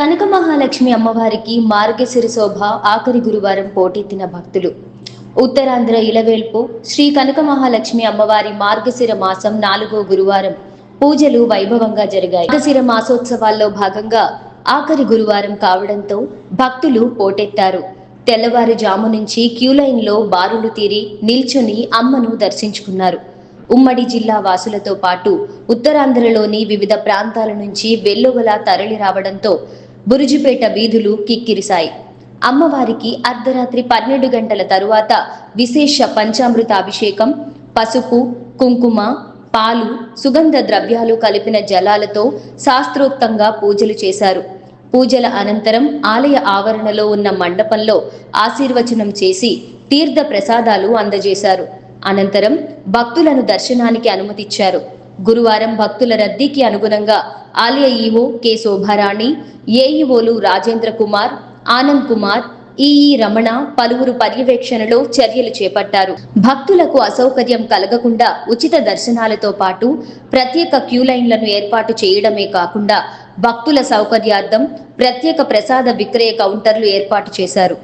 కనక మహాలక్ష్మి అమ్మవారికి మార్గశిర శోభ ఆఖరి గురువారం పోటెత్తిన భక్తులు. ఉత్తరాంధ్ర ఇలవేల్పు శ్రీ కనక మహాలక్ష్మి అమ్మవారి మార్గశిర మాసం 4వ గురువారం పూజలు వైభవంగా జరిగాయి. మార్గశిర మాసోత్సవాల్లో భాగంగా ఆఖరి గురువారం కావడంతో భక్తులు పోటెత్తారు. తెల్లవారుజాము నుంచి క్యూలైన్లో బారులు తీరి నిల్చుని అమ్మను దర్శించుకున్నారు. ఉమ్మడి జిల్లా వాసులతో పాటు ఉత్తరాంధ్రలోని వివిధ ప్రాంతాల నుంచి వెల్లువలా తరలి రావడంతో బురుజుపేట వీధులు కిక్కిరిశాయి. అమ్మవారికి అర్ధరాత్రి 12 గంటల తరువాత విశేష పంచామృత అభిషేకం, పసుపు, కుంకుమ, పాలు, సుగంధ ద్రవ్యాలు కలిపిన జలాలతో శాస్త్రోక్తంగా పూజలు చేశారు. పూజల అనంతరం ఆలయ ఆవరణలో ఉన్న మండపంలో ఆశీర్వచనం చేసి తీర్థ ప్రసాదాలు అందజేశారు. అనంతరం భక్తులను దర్శనానికి అనుమతిచ్చారు. గురువారం భక్తుల రద్దీకి అనుగుణంగా ఆలయ ఈవో కె శోభారాణి, ఏఈఓలు రాజేంద్ర కుమార్, ఆనంద్ కుమార్, ఈఈ రమణ పలువురు పర్యవేక్షణలో చర్యలు చేపట్టారు. భక్తులకు అసౌకర్యం కలగకుండా ఉచిత దర్శనాలతో పాటు ప్రత్యేక క్యూలైన్లను ఏర్పాటు చేయడమే కాకుండా భక్తుల సౌకర్యార్థం ప్రత్యేక ప్రసాద విక్రయ కౌంటర్లు ఏర్పాటు చేశారు.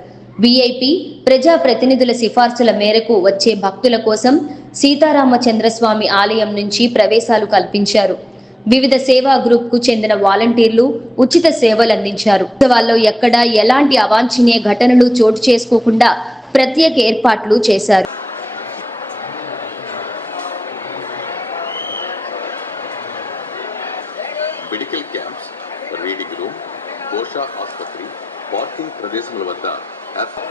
విఐపి ప్రజా ప్రతినిధుల సిఫార్సుల మేరకు వచ్చే భక్తుల కోసం సీతారామచంద్రస్వామి ఆలయం నుంచి ప్రవేశాలు కల్పించారు. వివిధ సేవా గ్రూప్ కు చెందిన వాలంటీర్లు ఉచిత సేవలు అందించారు. ఉత్సవాల్లో ఎక్కడా ఎలాంటి అవాంఛనీయ ఘటనలు చోటు చేసుకోకుండా ప్రత్యేక ఏర్పాట్లు చేశారు. మెడికల్ క్యాంప్స్, రీడింగ్ రూమ్, పోషా ఆసుపత్రి, పార్కింగ్ ప్రదేశముల వద్ద ఎక్కువ